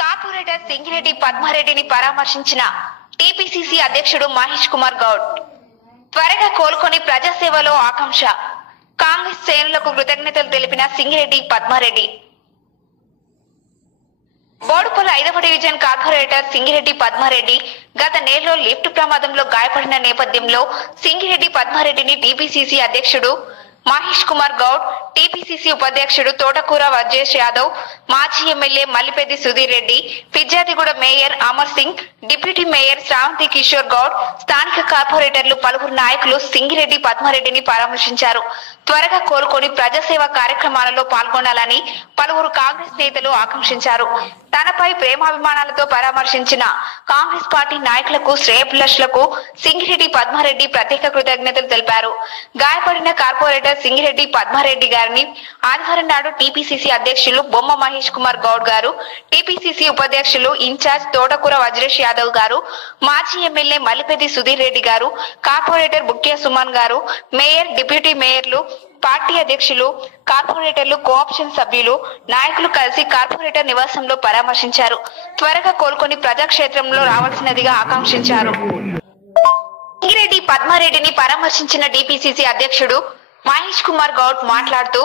Corporator Singireddy పద్మారెడ్డిని పరామర్శించిన TPCC అధ్యక్షుడు మహేష్ కుమార్ గౌడ్. త్వరగా కోలుకొని ప్రజాసేవలో ఆకాంక్ష. కాంగ్రెస్ శ్రేణులకు కృతజ్ఞతలు తెలిపిన సింగిరెడ్డి పద్మారెడ్డి. బోడుపల్లి 5వ డివిజన్ కార్పొరేటర్ సింగిరెడ్డి పద్మారెడ్డి గత నెలలో లిఫ్ట్ ప్రమాదంలో గాయపడిన నేపథ్యంలో సింగిరెడ్డి పద్మారెడ్డిని టీపీసీసీ అధ్యక్షుడు మహేష్ కుమార్ గౌడ్, టీపీసీసీ ఉపాధ్యక్షుడు తోటకూర వజ్రేష్ యాదవ్, మాజీ MLA Mallipeddi Sudheer Reddy, Peerzadiguda mayor Amar Singh, deputy mayor Sravanthi Kishore Goud, స్థానిక కార్పొరేటర్లు పలువురు నాయకులు సింగిరెడ్డి పద్మారెడ్డిని పరామర్శించారు. త్వరగా కోలుకొని ప్రజాసేవ కార్యక్రమాలలో పాల్గొనాలని పలువురు కాంగ్రెస్ నేతలు ఆకాంక్షించారు. తనపై ప్రేమాభిమానాలతో పరామర్శించిన కాంగ్రెస్ పార్టీ నాయకులకు, శ్రేయభిలాషులకు సింగిరెడ్డి పద్మారెడ్డి ప్రత్యేక కృతజ్ఞతలు తెలిపారు. గాయపడిన కార్పొరేటర్ సింగిరెడ్డి పద్మారెడ్డి గారిని ఆదివారం నాడు టీపీసీసీ అధ్యక్షులు బొమ్మ మహేష్ కుమార్ గౌడ్ గారు, టీపీసీసీ ఉపాధ్యక్షులు ఇన్ఛార్జ్ తోటకూర వజ్రేష్ యాదవ్ గారు, మాజీ ఎమ్మెల్యే మల్లిపెద్ది సుధీర్ రెడ్డి గారు, కార్పొరేటర్ బుక్యా సుమన్ గారు, మేయర్, డిప్యూటీ మేయర్లు, పార్టీ అధ్యక్షులు, కార్పొరేటర్లు, కోఆప్షన్ సభ్యులు, నాయకులు కలిసి కార్పొరేటర్ నివాసంలో పరామర్శించారు. త్వరగా కోలుకొని ప్రజాక్షేత్రంలో రావాల్సినదిగా ఆకాంక్షించారు. సింగిరెడ్డి పద్మారెడ్డిని పరామర్శించిన టీపీసీసీ అధ్యక్షుడు మహేష్ కుమార్ గౌడ్ మాట్లాడుతూ